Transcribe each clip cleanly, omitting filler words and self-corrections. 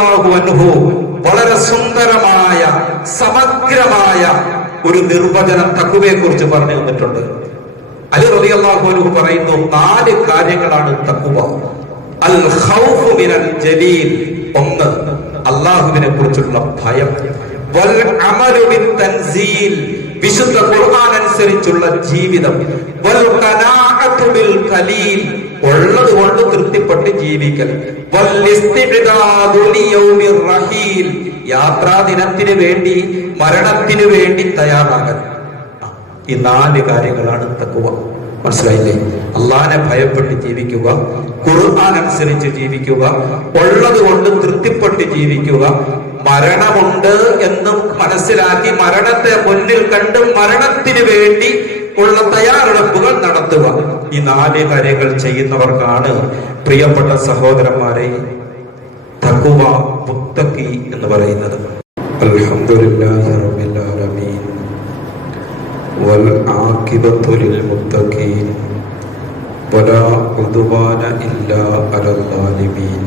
റളിയല്ലാഹു അൻഹു വളരെ സുന്ദരമായ സമഗ്രമായ ഒരു നിർവചനം തഖ്വയെ കുറിച്ച് പറഞ്ഞു തന്നിട്ടുണ്ട്. അലി റളിയല്ലാഹു അൻഹു പറയുന്നു, 4 കാര്യങ്ങളാണ് തഖ്വ. അൽ ഖൗഫു മിനൽ ജലീൽ, ഒന്ന് അല്ലാഹുവിനെ കുറിച്ചുള്ള ഭയം. വൽ അമലു ബിത്തൻസീൽ, വിശുദ്ധ ഖുർആൻ അനുസരിച്ചുള്ള ജീവിതം. വൽ ഖനാഅതു ബിൽ ഖലീൽ, ഉള്ളത് കൊണ്ട് തൃപ്തിപ്പെട്ട് ജീവിക്കൽ. വൽ ഇസ്തിഅദാദു ലിയൗമിർ റഹീൽ, യാത്രാ ദിനത്തിന് വേണ്ടി മരണത്തിന് വേണ്ടി തയ്യാറാകൽ. ഈ 4 കാര്യങ്ങളാണ് തഖ്വ. മനസ്സിലായില്ലേ? അള്ളാഹനെ ഭയപ്പെട്ട് ജീവിക്കുക, ഖുർആൻ അനുസരിച്ച് ജീവിക്കുക, ഉള്ളത് കൊണ്ട് തൃപ്തിപ്പെട്ട് ജീവിക്കുക, മരണമുണ്ട് എന്ന് മനസ്സിലാക്കി മരണത്തെ മുന്നിൽ കണ്ട് മരണത്തിന് വേണ്ടി ഉള്ള തയ്യാറെടുപ്പുകൾ നടത്തുക. ഈ 4 കാര്യങ്ങൾ ചെയ്യുന്നവർക്കാണ് പ്രിയപ്പെട്ട സഹോദരന്മാരെ തഖ്വ മുത്തഖി എന്ന് പറയുന്നത്. അൽഹംദുലില്ലാഹി റബ്ബിൽ ആലമീൻ വൽ ആഖിബത്തു ലിൽ മുത്തഖീൻ വലാ ഉദ്വാന ഇല്ലാ അലൽ ളാലിമീൻ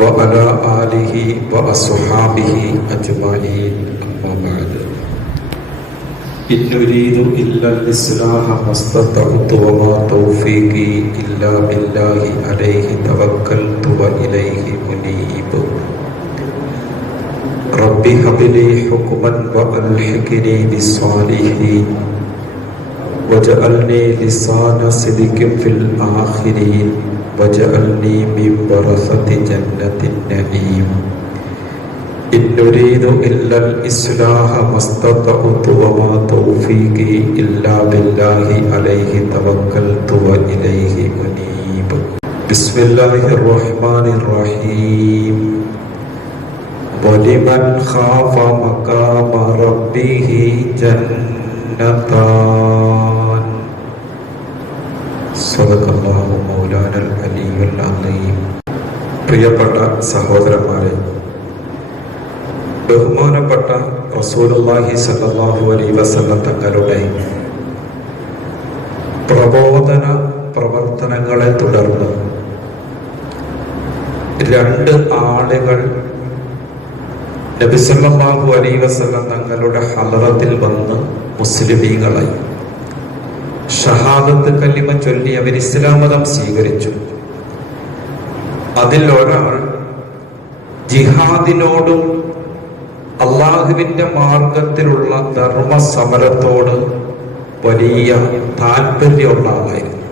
വഅലാ ആലിഹി വഅസ്ഹാബിഹി അജ്മഈൻ. അമ്മാ ബഅദ്. ഇൻ ഉരീദു ഇല്ലൽ ഇസ്ലാഹ മസ്തതഉതു വമാ തൗഫീഖി ഇല്ലാ ബില്ലാഹി അലൈഹി തവക്കൽതു വഇലൈഹി മുനീബ്. റബ്ബി ഹബ്ലി ഹുക്മൻ വഅൽഹിഖ്നി ബിസ്സാലിഹീൻ വജഅൽനി ലിസാന സിദ്ഖിൻ ഫിൽ ആഖിരീൻ വജഅൽനി മിൻ വറസതി ജന്നത്തിൻ നഈം. ഇൻ ഉരീദു ഇല്ലൽ ഇസ്ലാഹ മസ്തതഉതു വമാ തൗഫീഖി ഇല്ലാ ബില്ലാഹി അലൈഹി തവക്കൽതു വഇലൈഹി മുനീബ്. ബിസ്മില്ലാഹിർ റഹ്മാനിർ റഹീം. വലിമൻ ഖാഫ മഖാമ റബ്ബിഹി ജന്നതാൻ. സദഖല്ലാഹു മൗലാനൽ അലിയുൽ അലീം. പ്രിയപ്പെട്ട സഹോദരന്മാരെ, ബഹുമാനപ്പെട്ട റസൂലുള്ളാഹി സ്വല്ലല്ലാഹു അലൈഹി വസല്ലം തങ്ങളുടെ പ്രബോധന പ്രവർത്തനങ്ങളെ തുടർന്ന് 2 ആളുകൾ നബി സല്ലല്ലാഹു അലൈഹി വസല്ലം തങ്ങളുടെ ഹളറത്തിൽ വന്ന് മുസ്ലിമീങ്ങളായി. ഷഹാദത്ത് കലിമ ചൊല്ലി അവർ ഇസ്ലാം മതം സ്വീകരിച്ചു. അതിൽ ഒരാൾ ജിഹാദിനോടും അള്ളാഹുവിന്റെ മാർഗത്തിലുള്ള ധർമ്മ സമരത്തോട് വലിയ താല്പര്യമുള്ള ആളായിരുന്നു.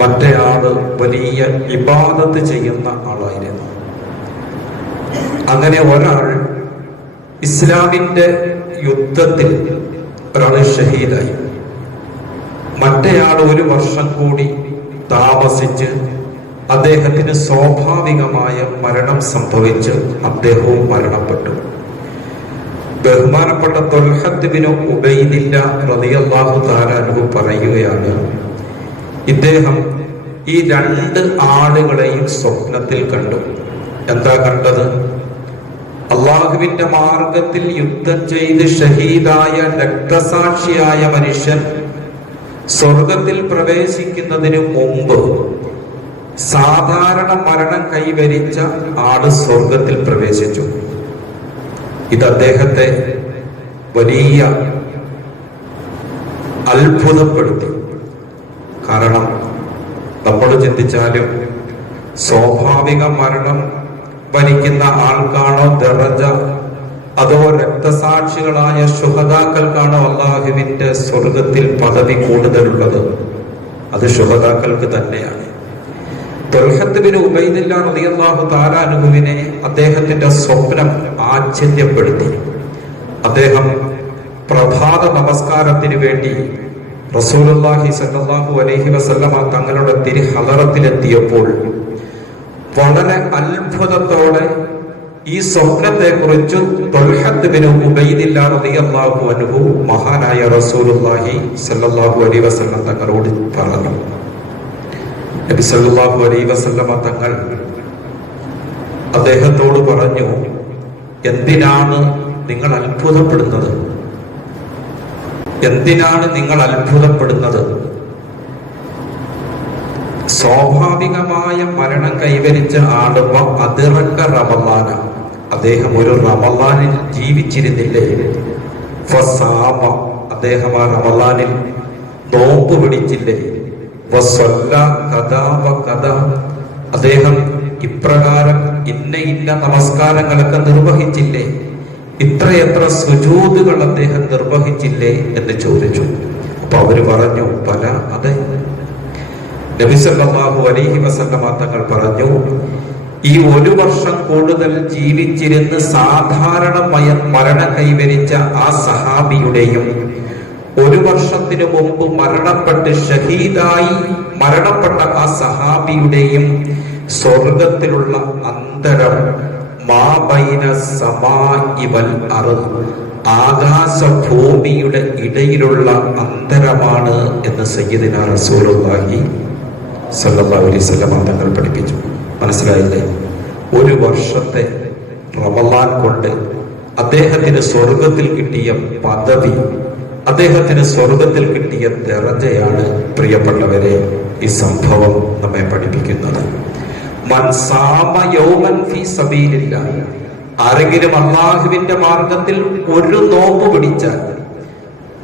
മറ്റേയാള് വലിയ ഇബാദത്ത് ചെയ്യുന്ന ആളായിരുന്നു. അങ്ങനെ ഒരാൾ ഇസ്ലാമിന്റെ യുദ്ധത്തിൽ ഒരാൾ ഷഹീദായി. മറ്റേയാൾ 1 വർഷം കൂടി താമസിച്ച് അദ്ദേഹത്തിന് സ്വാഭാവികമായ മരണം സംഭവിച്ച് അദ്ദേഹവും മരണപ്പെട്ടു. ബഹുമാനപ്പെട്ട ത്വൽഹത്ത് ബിനു ഉബൈദില്ല റളിയല്ലാഹു തആല അൻഹു പറയുകയാണ്, ഇദ്ദേഹം ഈ 2 ആളുകളെയും സ്വപ്നത്തിൽ കണ്ടു. എന്താ കണ്ടത്? അള്ളാഹുവിന്റെ മാർഗത്തിൽ യുദ്ധം ചെയ്ത് ഷഹീദായ രക്തസാക്ഷിയായ മനുഷ്യൻ സ്വർഗത്തിൽ പ്രവേശിക്കുന്നതിന് മുമ്പ് സാധാരണ മരണം കൈവരിച്ച ആള് സ്വർഗത്തിൽ പ്രവേശിച്ചു. ഇത് അദ്ദേഹത്തെ വലിയ അത്ഭുതപ്പെടുത്തി. കാരണം നമ്മൾ ചിന്തിച്ചാലും സ്വാഭാവിക മരണം വരിക്കുന്ന ആൾക്കാണോ ദറജ, അതോ രക്തസാക്ഷികളായ ശുഹദാക്കൾക്കാണോ അള്ളാഹുവിന്റെ സ്വർഗത്തിൽ പദവി കൂടുതലുള്ളത്? അത് ശുഹദാക്കൾക്ക് തന്നെയാണ്. ത്വൽഹത്ത് ബിൻ ഉബൈദില്ല റളിയല്ലാഹു തആല അൻഹുവിനെ അദ്ദേഹത്തിന്റെ സ്വപ്നം ആശ്ചര്യപ്പെടുത്തി. അദ്ദേഹം പ്രഭാത നമസ്കാരത്തിന് വേണ്ടി റസൂലുള്ളാഹി സ്വല്ലല്ലാഹു അലൈഹി വസല്ലമ തങ്ങളുടെ തിരുഹളറത്തിലെത്തിയപ്പോൾ വളരെ അത്ഭുതത്തോടെ ഈ സ്വപ്നത്തെ കുറിച്ച് ത്വൽഹത്ത് ബിൻ ഉബൈദില്ല റളിയല്ലാഹു അൻഹു മഹാനായ റസൂലുള്ളാഹി സ്വല്ലല്ലാഹു അലൈഹി വസല്ലം തങ്ങളോട് പറഞ്ഞു. നബി സല്ലല്ലാഹു അലൈഹി വസല്ലമ തങ്ങൾ അദ്ദേഹത്തോട് പറഞ്ഞു, എന്തിനാണ് നിങ്ങൾ അത്ഭുതപ്പെടുന്നത്? എന്തിനാണ് നിങ്ങൾ അത്ഭുതപ്പെടുന്നത്? സ്വാഭാവികമായ മരണം കൈവരിച്ച ആളുവ അതിറക്ക റമളാന, അദ്ദേഹം ഒരു റമളാനിൽ ജീവിച്ചിരുന്നില്ലേ? ഫസാമ, അദ്ദേഹം ആ റമളാനിൽ നോമ്പ് പിടിച്ചില്ലേ? വസല്ല കദാ വകദ, അദ്ദേഹം ഇപ്രകാരം ഇന്ന നമസ്കാരങ്ങളൊക്കെ നിർവഹിച്ചില്ലേ? ഇത്രയെത്ര സുജൂദുകൾ അദ്ദേഹം നിർവഹിച്ചില്ലേ എന്ന് ചോദിച്ചു. അപ്പൊ അവര് പറഞ്ഞു, പല. അതെ. നബി സല്ലല്ലാഹു അലൈഹി വസല്ലമ തങ്ങൾ പറഞ്ഞു, ഈ 1 വർഷം കൂടുതൽ ജീവിച്ചിരുന്ന് സാധാരണ മരണം കൈവരിച്ച ആ സഹാബിയുടെയും 1 വർഷത്തിനു മുമ്പ് മരണപ്പെട്ട് ഷഹീദായി മരണപ്പെട്ട ആ സഹാബിയുടെയും സ്വർഗത്തിലുള്ള അന്തരം മാബൈന സമാഇ വൽ അർദ്, ആകാശഭൂമിയുടെ ഇടയിലുള്ള അന്തരമാണ് എന്ന് സയ്യിദുനാ റസൂലുള്ളാഹി സല്ലല്ലാഹു അലൈഹി വസല്ലം തങ്ങൾ പഠിപ്പിച്ചു. മനസ്സിലായില്ലേ? 1 വർഷത്തെ റമളാൻ കൊണ്ട് അദ്ദേഹത്തിന് സ്വർഗത്തിൽ കിട്ടിയ പദവി, അദ്ദേഹത്തിന് സ്വർഗത്തിൽ കിട്ടിയ ദറജയാണ് പ്രിയപ്പെട്ടവരെ ഈ സംഭവം നമ്മെ പഠിപ്പിക്കുന്നത്. മൻസാമ യൗമൻ ഫീ സബീലില്ലാഹ്, ആരെങ്കിലും അല്ലാഹുവിന്റെ മാർഗത്തിൽ ഒരു നോമ്പ് പിടിച്ചാൽ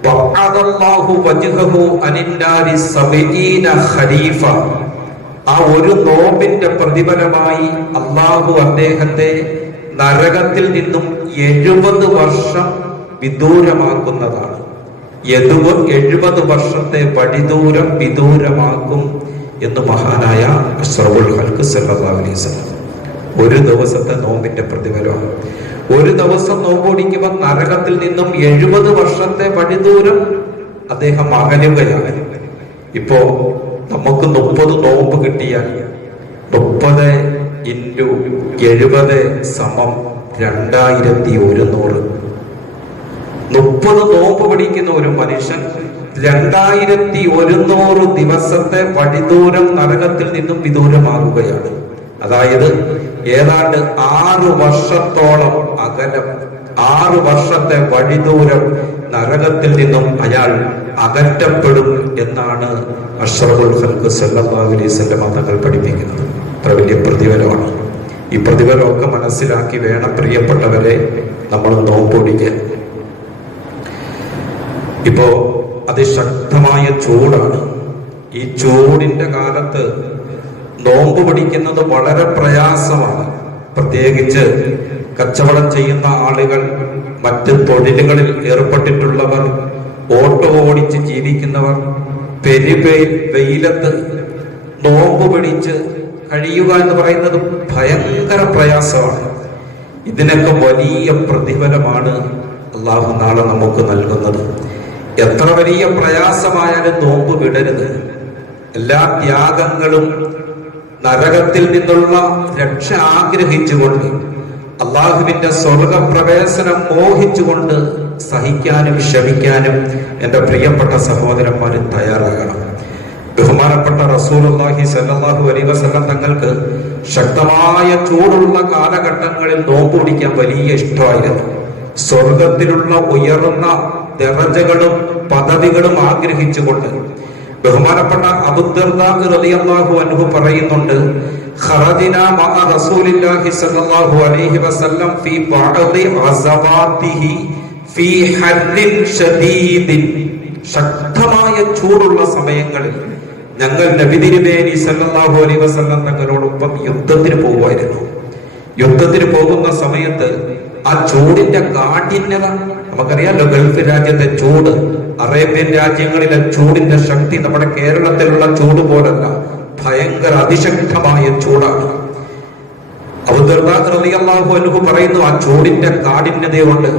വഅദല്ലാഹു വജ്ഹഹു അനിന്നാരി സബഈന ഖരീഫ, ആ ഒരു നോമ്പിന്റെ പ്രതിഫലമായി അല്ലാഹു അദ്ദേഹത്തെ നരകത്തിൽ നിന്നും 70 വർഷം വിദൂരമാക്കുന്നതാണ്. 70 വർഷത്തെ വഴിദൂരം വിദൂരമാക്കും എന്ന് മഹാനായ അഷ്റഫുൽ ഖൽഖ് സല്ലല്ലാഹു അലൈഹി വസല്ലം. 1 ദിവസത്തെ നോമ്പിന്റെ പ്രതിഫലം. 1 ദിവസം നോമ്പൊടിക്കുമ്പോൾ നരകത്തിൽ നിന്നും 70 വർഷത്തെ വഴിദൂരം അദ്ദേഹം അകലുകയാണ്. ഇപ്പോ നമുക്ക് 30 നോമ്പ് കിട്ടിയാൽ 30 × 70 സമം 2100. 30 നോമ്പ് പിടിക്കുന്ന ഒരു മനുഷ്യൻ 2100 ദിവസത്തെ വഴിദൂരം നരകത്തിൽ നിന്നും വിദൂരമാകുകയാണ്. അതായത് ഏതാണ്ട് 6 വർഷത്തോളം അകലം, 6 വർഷത്തെ വഴിദൂരം നരകത്തിൽ നിന്നും അയാൾ അകറ്റപ്പെടും എന്നാണ് അഷ്റഫുൽ ഖൽഖ് സല്ലല്ലാഹു അലൈഹി വസല്ലം തങ്ങൾ പഠിപ്പിക്കുന്നത്. അത്ര വലിയ പ്രതിഫലമാണ്. ഈ പ്രതിഫലമൊക്കെ മനസ്സിലാക്കി വേണം പ്രിയപ്പെട്ടവരെ നമ്മൾ നോമ്പൊടിക്കാൻ. ഇപ്പോ അതിശക്തമായ ചൂടാണ്. ഈ ചൂടിന്റെ കാലത്ത് നോമ്പ് പിടിക്കുന്നത് വളരെ പ്രയാസമാണ്. പ്രത്യേകിച്ച് കച്ചവടം ചെയ്യുന്ന ആളുകൾ, മറ്റ് തൊഴിലുകളിൽ ഏർപ്പെട്ടിട്ടുള്ളവർ, ഓട്ടോ ഓടിച്ച് ജീവിക്കുന്നവർ, വെയിലത്ത് നോമ്പ് പിടിച്ച് കഴിയുക എന്ന് പറയുന്നത് ഭയങ്കര പ്രയാസമാണ്. ഇതിനൊക്കെ വലിയ പ്രതിഫലമാണ് അള്ളാഹു നാളെ നമുക്ക് നൽകുന്നത്. എത്ര വലിയ പ്രയാസമായാലും നോമ്പ് വിടരുത്. എല്ലാ ത്യാഗങ്ങളും നരകത്തിൽ നിന്നുള്ള രക്ഷ ആഗ്രഹിച്ചുകൊണ്ട്, അള്ളാഹുവിന്റെ സ്വർഗപ്രവേശനം മോഹിച്ചുകൊണ്ട് സഹിക്കാനും ക്ഷമിക്കാനും എന്റെ പ്രിയപ്പെട്ട സഹോദരന്മാരും തയ്യാറാകണം. ബഹുമാനപ്പെട്ട റസൂലുള്ളാഹി സ്വല്ലല്ലാഹു അലൈഹി വസല്ലം തങ്ങൾക്ക് ശക്തമായ ചൂടുള്ള കാലഘട്ടങ്ങളിൽ നോമ്പ് പിടിക്കാൻ വലിയ ഇഷ്ടമായിരുന്നു. സ്വർഗത്തിലുള്ള ഉയർന്ന ദറജകളും പദവികളും ആഗ്രഹിച്ചുകൊണ്ട് ബഹുമാനപ്പെട്ട അബൂദർദാ റളിയല്ലാഹു അൻഹു പറയുന്നുണ്ട്, ഖറദിനാ മഅ റസൂലില്ലാഹി സ്വല്ലല്ലാഹു അലൈഹി വസല്ലം ഫീ ബഅദി അസവാതിഹി ഫീ ഹർരിൻ ഷദീദിൻ, ശക്തമായ ചൂടുള്ള സമയങ്ങളിൽ ഞങ്ങൾ നബി തിരുമേനി സല്ലല്ലാഹു അലൈഹി വസല്ലം തങ്ങളോടൊപ്പം യുദ്ധത്തിന് പോകുമായിരുന്നു. യുദ്ധത്തിന് പോകുന്ന സമയത്ത് ആ ചൂടിന്റെ കാഠിന്യത നമുക്കറിയാലോ. ഗൾഫ് രാജ്യത്തെ ചൂട്, അറേബ്യൻ രാജ്യങ്ങളിലെ ചൂടിന്റെ ശക്തി നമ്മുടെ കേരളത്തിലുള്ള ചൂട് പോലല്ല, ഭയങ്കര അതിശക്തമായ ചൂടാണ്. അബൂദർദാ റളിയല്ലാഹു അൻഹു പറയുന്നു, ആ ചൂടിന്റെ കാഠിന്യതയുണ്ട്.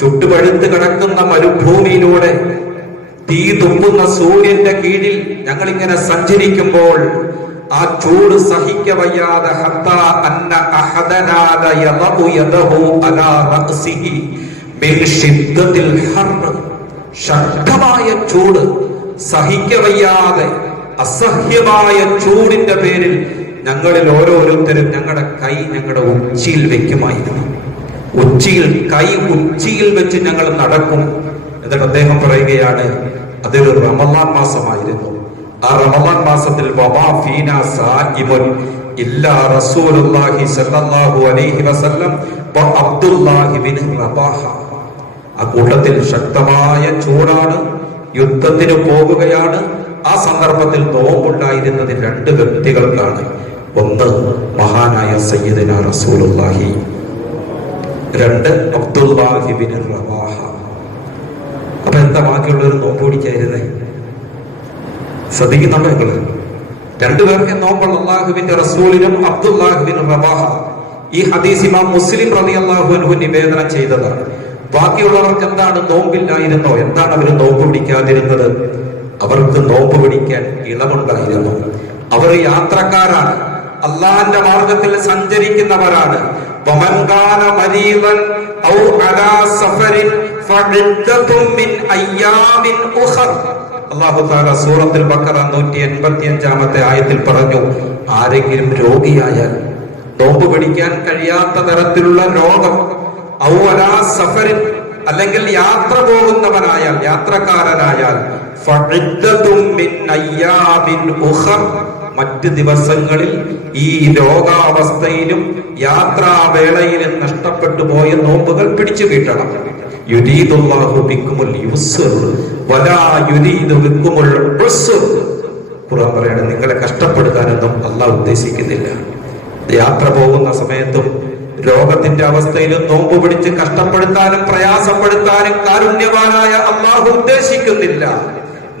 ചുട്ടുപഴുത്ത് കിടക്കുന്ന മരുഭൂമിയിലൂടെ തീ തുപ്പുന്ന സൂര്യന്റെ കീഴിൽ ഞങ്ങൾ ഇങ്ങനെ സഞ്ചരിക്കുമ്പോൾ ആ ചൂട് സഹിക്കവയ്യാതെ ശക്തമായ ചൂട് സഹിക്കവയ്യാതെ അസഹ്യമായ ചൂടിന്റെ പേരിൽ ഞങ്ങളിൽ ഓരോരുത്തരും ഞങ്ങളുടെ കൈ ഞങ്ങളുടെ ഉച്ചിയിൽ വെക്കുമായിരുന്നു. കൈ ഉച്ചിയിൽ വെച്ച് ഞങ്ങൾ നടക്കും. എന്നിട്ട് അദ്ദേഹം പറയുകയാണ്, അതൊരു റമളാൻ മാസമായിരുന്നു. ആ റമദാൻ മാസത്തിൽ വമാ ഫീനാ സായിമുൻ ഇല്ലാ റസൂലുള്ളാഹി സ്വല്ലല്ലാഹു അലൈഹി വസല്ലം വ അബ്ദുല്ലാഹി ബിൻ റബാഹ. ആ കൂട്ടത്തിൽ ശക്തമായ ചൂടാണ്, യുദ്ധത്തിന് പോകുകയാണ്. ആ സന്ദർഭത്തിൽ നോമ്പുണ്ടായിരുന്നത് രണ്ട് വ്യക്തികൾക്കാണ്. ഒന്ന് മഹാനായ സയ്യിദുനാ റസൂലുള്ളാഹി, രണ്ട് അബ്ദുല്ലാഹി ബിൻ റബാഹ. അപ്പൊ എന്താ ബാക്കിയുള്ളവർ നോമ്പ് പിടിക്കായിരുന്നേ? ശ്രദ്ധിക്കുന്ന നിങ്ങള്, രണ്ടുപേർക്ക് നോമ്പുള്ള അല്ലാഹുവിന്റെ റസൂലിനും അബ്ദുല്ലാഹി ബിൻ റബാഹ. ഈ ഹദീസ് ഇമാം മുസ്ലിം റളിയല്ലാഹു അൻഹു നിവേദനം ചെയ്തതാണ്. ബാക്കിയുള്ളവർക്ക് എന്താണ് നോമ്പില്ലായിരുന്നോ? എന്താണ് അവർ നോമ്പ് പിടിക്കാതിരുന്നത്? അവർക്ക് നോമ്പ് പിടിക്കാൻ ഇളവുണ്ടായിരുന്നു. അവർ യാത്രക്കാരാണ്, അള്ളാന്റെ മാർഗത്തിൽ സഞ്ചരിക്കുന്നവരാണ്. വമൻ കാന മരീദൻ ഔ അലാ സഫരിൻ ഫഇദ്ദത്തും മിൻ അയ്യാമിൻ ഉഖർ. അല്ലാഹു തആല സൂറത്തുൽ ബഖറ 185-ാമത്തെ ആയത്തിൽ പറഞ്ഞു, ആരെങ്കിലും രോഗിയായാൽ, നോമ്പ് പിടിക്കാൻ കഴിയാത്ത തരത്തിലുള്ള രോഗം, ഔ അലാ സഫരിൻ, അല്ലെങ്കിൽ യാത്ര പോകുന്നവനായാൽ, യാത്രക്കാരനായാൽ, ഫഇദ്ദത്തും മിൻ അയ്യാമിൻ ഉഖർ, മറ്റ് ദിവസങ്ങളിൽ ഈ രോഗാവസ്ഥയിലും യാത്രാവേളയിലും നഷ്ടപ്പെട്ടു പോയ നോമ്പുകൾ പിടിച്ചു വീട്ടണം. യുരീദുല്ലാഹു ബിക്കുമുൽ യുസ്ർ വലാ യുരീദു ബിക്കുമുൽ ഉസ്ർ. ഖുർആൻ പറയാണ്, നിങ്ങളെ കഷ്ടപ്പെടുത്താനൊന്നും അല്ലാഹു ഉദ്ദേശിക്കുന്നില്ല. യാത്ര പോകുന്ന സമയത്തും രോഗത്തിന്റെ അവസ്ഥയിലും നോമ്പ് പിടിച്ച് കഷ്ടപ്പെടുത്താനും പ്രയാസപ്പെടുത്താനും കാരുണ്യവാനായ അല്ലാഹു ഉദ്ദേശിക്കുന്നില്ല.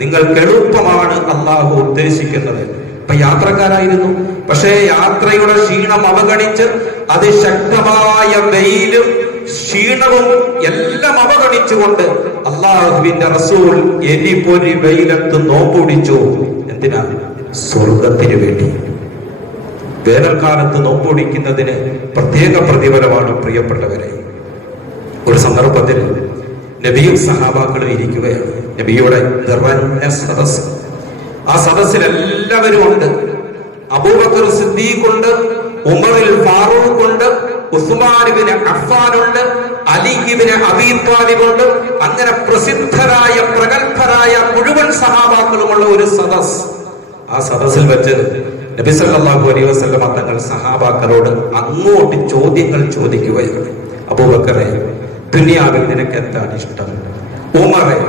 നിങ്ങൾക്ക് എളുപ്പമാണ് അല്ലാഹു ഉദ്ദേശിക്കുന്നത്. ഇപ്പൊ യാത്രക്കാരായിരുന്നു, പക്ഷേ യാത്രയുടെ ക്ഷീണം അവഗണിച്ച്, അതിശക്തമായ വെയിലും ക്ഷീണവും എല്ലാം അവഗണിച്ചുകൊണ്ട് അല്ലാഹുവിന്റെ റസൂൽ എരിപൊരി വെയിലത്ത് നോമ്പ് പിടിച്ചു. എന്തിനാ? സ്വർഗത്തിന് വേണ്ടി. വേനൽക്കാലത്ത് നോമ്പ് പിടിക്കുന്നതിന് പ്രത്യേക പ്രതിഫലമാണ് പ്രിയപ്പെട്ടവരെ. ഒരു സന്ദർഭത്തിൽ നബിയും സഹാബാക്കളും ഇരിക്കുകയാണ്. നബിയുടെ നിറഞ്ഞ സദസ്. ആ സദസ്സിൽ എല്ലാവരും ഉണ്ട്. അബൂബക്കർ സിദ്ദീഖ് ഉണ്ട്, ഉമറുൽ ഫാറൂഖ് ഉണ്ട്, ഉസ്മാൻ ഇബ്നു അഫ്ഫാൻ ഉണ്ട്, അലി ഇബ്നു അബീ ത്വാലിബ് ഉണ്ട്. അങ്ങനെ പ്രസിദ്ധരായ പ്രഗത്ഭരായ മുഴുവൻ സഹാബാക്കളുമുള്ള ഒരു സദസ്. ആ സദസ്സിൽ വെച്ച് നബി സല്ലല്ലാഹു അലൈഹി വസല്ലം തങ്ങൾ സഹാബാക്കളോട് അങ്ങോട്ട് ചോദ്യങ്ങൾ ചോദിക്കുകയാണ്. അബൂബക്കറെ, ദുനിയാവിൽ നിനക്ക് എന്താണ് ഇഷ്ടം? ഉമറെ,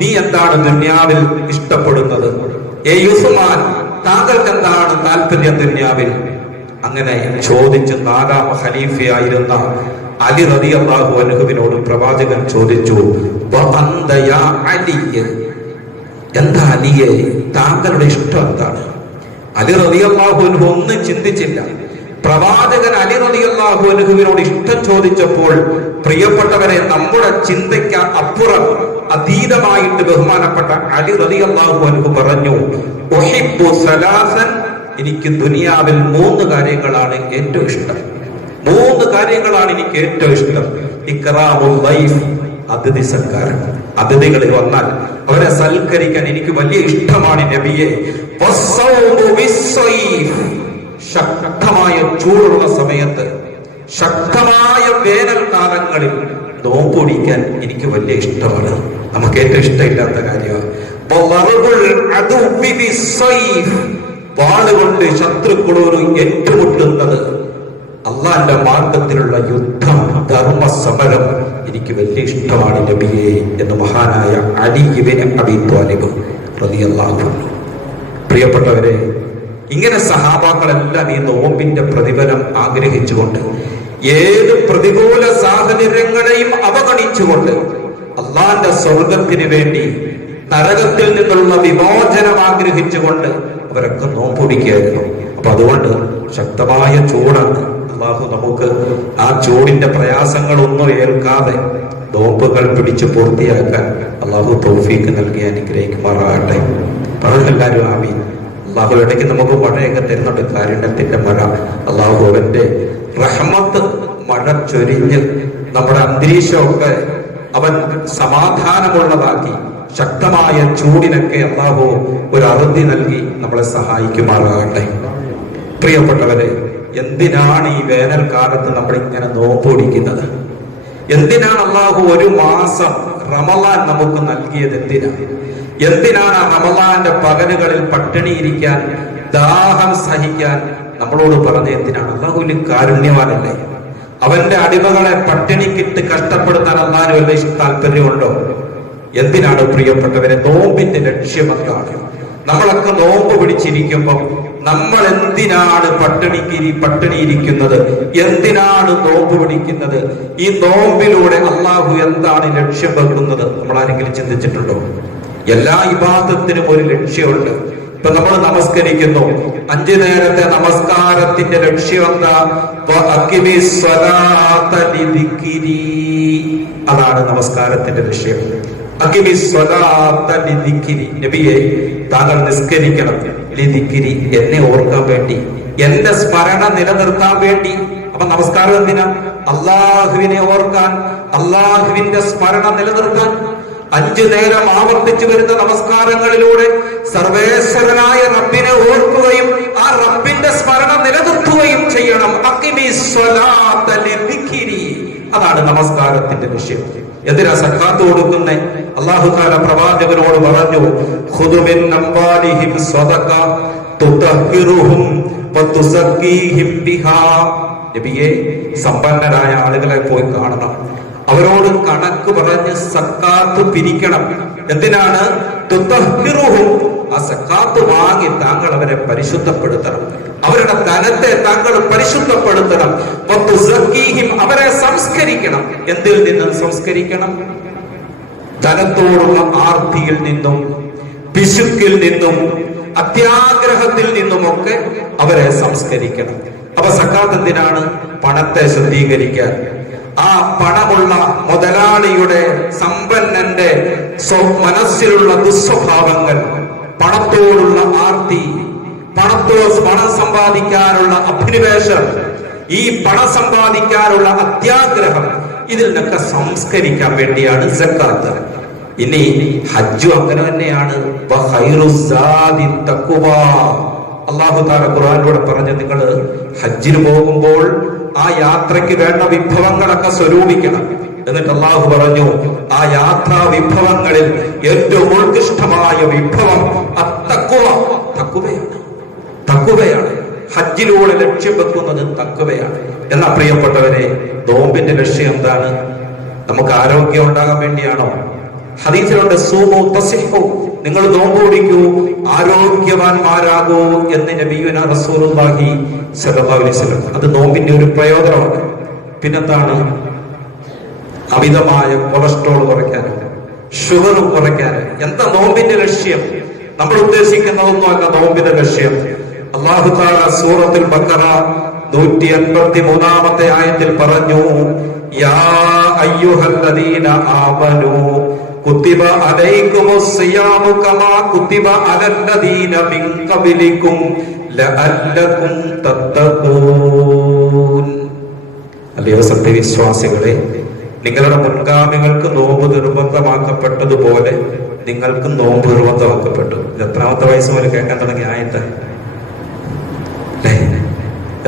നീ എന്താണ് ദുനിയാവിൽ ഇഷ്ടപ്പെടുന്നത്? ഉസ്മാൻ, താങ്കൾക്ക് എന്താണ് താല്പര്യം ദുനിയാവിൽ? അങ്ങനെ ചോദിച്ച് നാലാം ഖലീഫയായിരുന്ന അലി റളിയല്ലാഹു അൻഹുവിനോട് പ്രവാചകൻ ചോദിച്ചു, എന്താ അലിയെ, താങ്കളുടെ ഇഷ്ടം എന്താണ്? അലി റളിയല്ലാഹു അൻഹു ഒന്നും ചിന്തിച്ചില്ല. പ്രവാചകൻ അലി റളിയല്ലാഹു അൻഹുവിനോട് ഇഷ്ടം ചോദിച്ചപ്പോൾ, പ്രിയപ്പെട്ടവരെ, നമ്മുടെ ചിന്തയ്ക്ക് അപ്പുറം അതീതമായിട്ട് ബഹുമാനപ്പെട്ട അലി റളിയല്ലാഹു അൻഹു പറഞ്ഞു, ഉഹിബ്ബു സലാസൻ, എനിക്ക് ദുനിയാവിൽ 3 കാര്യങ്ങളാണ് ഏറ്റവും ഇഷ്ടം. 3 കാര്യങ്ങളാണ് എനിക്ക് ഏറ്റവും ഇഷ്ടം. ഇക്റാമുൽ ദൈഫ്, അതിഥി സൽക്കാരം. അതിഥികൾ വന്നാൽ അവരെ സൽക്കരിക്കാൻ എനിക്ക് വലിയ ഇഷ്ടമാണ് നബിയെ. വസ്സൗമു ബിസ്സൈഫ്, ശക്തമായ ചൂടുള്ള സമയത്ത്, ശക്തമായ വേനൽക്കാലങ്ങളിൽ നോമ്പ് പിടിക്കാൻ എനിക്ക് വലിയ ഇഷ്ടമാണ്. നമുക്ക് ഏറ്റവും ഇഷ്ടമില്ലാത്ത കാര്യമാണ് വാളുകൊണ്ട് ശത്രുക്കളോട് ഏറ്റുമുട്ടുന്നത്. അള്ളാന്റെ മാർഗത്തിലുള്ള യുദ്ധം, ധർമ്മ സമരം എനിക്ക് വലിയ ഇഷ്ടമാണ് നബിയെ എന്ന് മഹാനായ അലി ഇബ്നു അബീ ത്വാലിബ് റളിയല്ലാഹു അൻഹു. പ്രിയപ്പെട്ടവരെ, ഇങ്ങനെ സഹാബാക്കളെല്ലാം ഈ നോമ്പിന്റെ പ്രതിഫലം ആഗ്രഹിച്ചുകൊണ്ട്, ഏത് പ്രതികൂല സാഹചര്യങ്ങളെയും അവഗണിച്ചുകൊണ്ട് അള്ളാന്റെ സ്വർഗത്തിന് വേണ്ടി, നരകത്തിൽ നിന്നുള്ള വിമോചനം ആഗ്രഹിച്ചുകൊണ്ട് അവരൊക്കെ നോമ്പ് പിടിക്കുകയായിരുന്നു. അപ്പൊ അതുകൊണ്ട് ശക്തമായ ചൂടാണ്. അള്ളാഹു നമുക്ക് ആ ചൂടിന്റെ പ്രയാസങ്ങളൊന്നും ഏൽക്കാതെ നോമ്പുകൾ പിടിച്ച് പൂർത്തിയാക്കാൻ അള്ളാഹു തൗഫീക്ക് നൽകി അനുഗ്രഹിക്കുമാറാകട്ടെ. പറഞ്ഞെല്ലാവരും ആമീൻ. അള്ളാഹു ഇടയ്ക്ക് നമുക്ക് മഴയൊക്കെ തരുന്നുണ്ട്, കാരുണ്യത്തിന്റെ മഴ. അള്ളാഹു അവന്റെ റഹ്മത്ത് മഴ ചൊരിഞ്ഞ് നമ്മുടെ അന്തരീക്ഷമൊക്കെ അവൻ സമാധാനമുള്ളതാക്കി, ശക്തമായ ചൂടിനൊക്കെ അല്ലാഹു ഒരു അറുതി നൽകി നമ്മളെ സഹായിക്കുമാറാകട്ടെ. പ്രിയപ്പെട്ടവരെ, എന്തിനാണ് ഈ വേനൽക്കാലത്ത് നമ്മൾ ഇങ്ങനെ നോമ്പ് പിടിക്കുന്നത്? എന്തിനാണ് അല്ലാഹു 1 മാസം റമളാൻ നമുക്ക് നൽകിയത് എന്തിനാണ് റമളാന്റെ പകലുകളിൽ പട്ടിണിയിരിക്കാൻ, ദാഹം സഹിക്കാൻ നമ്മളോട് പറഞ്ഞ എന്തിനാണ്? അല്ലാഹു കാരുണ്യവാനല്ലേ? അവന്റെ അടിമകളെ പട്ടിണിക്കിട്ട് കഷ്ടപ്പെടുത്താൻ അല്ലാഹു വല്ല താല്പര്യമുണ്ടോ? എന്തിനാണ് പ്രിയപ്പെട്ടവരെ? നോമ്പിന്റെ ലക്ഷ്യം എന്താണ്? നമ്മളൊക്കെ നോമ്പ് പിടിച്ചിരിക്കുമ്പോൾ നമ്മൾ എന്തിനാണ് പട്ടിണിയിരിക്കുന്നത്? എന്തിനാണ് നോമ്പ് പിടിക്കുന്നത്? ഈ നോമ്പിലൂടെ അള്ളാഹു എന്താണ് ലക്ഷ്യം വെക്കുന്നത്? നമ്മൾ ആരെങ്കിലും ചിന്തിച്ചിട്ടുണ്ടോ? എല്ലാ ഇബാദത്തിനും ഒരു ലക്ഷ്യമുണ്ട്. ഇപ്പൊ നമ്മൾ നമസ്കരിക്കുന്നു, 5 നേരത്തെ നമസ്കാരത്തിന്റെ ലക്ഷ്യം എന്താ? അതാണ് നമസ്കാരത്തിന്റെ ലക്ഷ്യം. നബിയെ, താങ്കൾ നിസ്കരിക്കണം, എന്നെ ഓർക്കാൻ വേണ്ടി, എന്റെ സ്മരണ നിലനിർത്താൻ വേണ്ടി. അപ്പൊ നമസ്കാരം എന്തിനാ? അള്ളാഹുവിനെ ഓർക്കാൻ, അള്ളാഹുവിന്റെ സ്മരണ നിലനിർത്താൻ. 5 നേരം ആവർത്തിച്ചു വരുന്ന നമസ്കാരങ്ങളിലൂടെ സർവേശ്വരനായ റബ്ബിനെ ഓർക്കുകയും ആ റബ്ബിന്റെ സ്മരണ നിലനിർത്തുകയും ചെയ്യണം. അതാണ് നമസ്കാരത്തിന്റെ ലക്ഷ്യം. എന്തിനാ സക്കാത്ത് കൊടുക്കുന്നേ? അല്ലാഹു തആല പ്രവാചകനോട് പറഞ്ഞു, ഖുദു മിൻ അംവാലിഹിം സദഖ തുതഹിറുഹും വതുസക്കീഹിം ബിഹാ. നബിയെ, സമ്പന്നരായ ആളുകളെ പോയി കാണണം, അവരോട് കണക്ക് പറഞ്ഞ് സക്കാത്ത് പിരിക്കണം. എന്തിനാണ്? തുതഹിറുഹും, ആ സക്കാത്ത് വാങ്ങി താങ്കൾ അവരെ പരിശുദ്ധപ്പെടുത്തണം, അവരുടെ ധനത്തെ താങ്കൾ പരിശുദ്ധപ്പെടുത്തണം. അവരെ സംസ്കരിക്കണം. എന്തിൽ നിന്നും സംസ്കരിക്കണം? ധനത്തോടുള്ള ആർത്തിയിൽ നിന്നും, പിശുക്കിൽ നിന്നും, അത്യാഗ്രഹത്തിൽ നിന്നുമൊക്കെ അവരെ സംസ്കരിക്കണം. അപ്പൊ സക്കാത്ത് എന്തിനാണ്? പണത്തെ ശുദ്ധീകരിക്കാൻ. ആ പണമുള്ള മുതലാളിയുടെ, സമ്പന്നന്റെ മനസ്സിലുള്ള ദുസ്വഭാവങ്ങൾ, പണത്തോടുള്ള ആർത്തി, പണം സമ്പാദിക്കാനുള്ള അഭിനിവേശം, ഈ പണം സമ്പാദിക്കാനുള്ള അത്യാഗ്രഹം, ഇതിൽ നിന്നൊക്കെ സംസ്കരിക്കാൻ വേണ്ടിയാണ് സക്കാത്ത്. ഇനി ഹജ്ജും അങ്ങനെ തന്നെയാണ്. അല്ലാഹു തആല ഖുർആനിലൂടെ പറഞ്ഞു, നിങ്ങൾ ഹജ്ജിന് പോകുമ്പോൾ ആ യാത്രയ്ക്ക് വേണ്ട വിഭവങ്ങളൊക്കെ സ്വരൂപിക്കണം. എന്നിട്ട് അല്ലാഹു പറഞ്ഞു, ആ യാത്രാ വിഭവങ്ങളിൽ ഏറ്റവും ഉത്കൃഷ്ടമായ വിഭവം തഖ്വയാണ്. ഹജ്ജിലൂടെ ലക്ഷ്യം വെക്കുന്നത് തഖ്വയാണ്. എന്നാ പ്രിയപ്പെട്ടവരെ, നോമ്പിന്റെ ലക്ഷ്യം എന്താണ്? നമുക്ക് ആരോഗ്യം ഉണ്ടാകാൻ വേണ്ടിയാണോ? ഹദീസിലുണ്ട്, സൂമു തസിഹു, നിങ്ങൾ നോമ്പ് പിടിക്കൂ, ആരോഗ്യവാന്മാരാകൂ എന്ന് നബിയുന റസൂലുള്ളാഹി സ്വല്ലല്ലാഹു അലൈഹി വസല്ലം. അത് നോമ്പിന്റെ ഒരു പ്രയോജനമാണ്. പിന്നെന്താണ്? അമിതമായ കൊളസ്ട്രോൾ കുറയ്ക്കാനും ഷുഗർ കുറയ്ക്കാനും. എന്താ നോമ്പിന്റെ ലക്ഷ്യം? നമ്മൾ ഉദ്ദേശിക്കുന്നതൊന്നുമല്ല നോമ്പിന്റെ ലക്ഷ്യം. അല്ലാഹു തആല സൂറത്തുൽ ബഖറ 183-ാമത്തെ ആയത്തിൽ പറഞ്ഞു, യാ അയ്യുഹല്ലദീന ആമനൂ കുതിബ അലൈക്കുമുസ് സിയാമു കമാ കുതിബ അലല്ലദീന മിൻ ഖബലികും ലഅല്ലകും തത്തഖൂൻ. അല്ലയോ സത്യവിശ്വാസികളെ, നിങ്ങളുടെ മുൻഗാമികൾക്ക് നോമ്പ് നിർബന്ധമാക്കപ്പെട്ടതുപോലെ നിങ്ങൾക്ക് നോമ്പ് നിർബന്ധമാക്കപ്പെട്ടു. എത്രാമത്തെ വയസ്സ് മുതൽ കേൾക്കാൻ തുടങ്ങിയ ആയത്താണ്?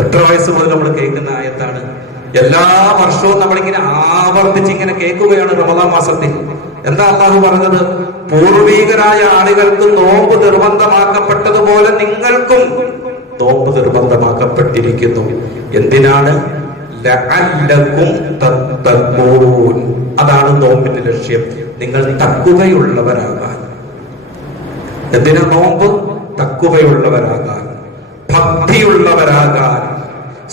എത്ര വയസ്സ് മുതൽ നമ്മൾ കേൾക്കുന്ന ആയത്താണ്? എല്ലാ വർഷവും നമ്മളിങ്ങനെ ആവർത്തിച്ച് ഇങ്ങനെ കേൾക്കുകയാണ് റമദാൻ മാസത്തിൽ. എന്താ അല്ലാഹു പറഞ്ഞത്? പൂർവീകരായ ആളുകൾക്ക് നോമ്പ് നിർബന്ധമാക്കപ്പെട്ടതുപോലെ നിങ്ങൾക്കും നോമ്പ് നിർബന്ധമാക്കപ്പെട്ടിരിക്കുന്നു. എന്തിനാണ്? ലഅല്ലകും തത്തഖൂൻ. അതാണ് നോമ്പിന്റെ ലക്ഷ്യം, നിങ്ങൾ തഖ്വയുള്ളവരാകാൻ. എന്തിനാ നോമ്പ്? തഖ്വയുള്ളവരാകാൻ, ഭക്തിയുള്ളവരാകാൻ,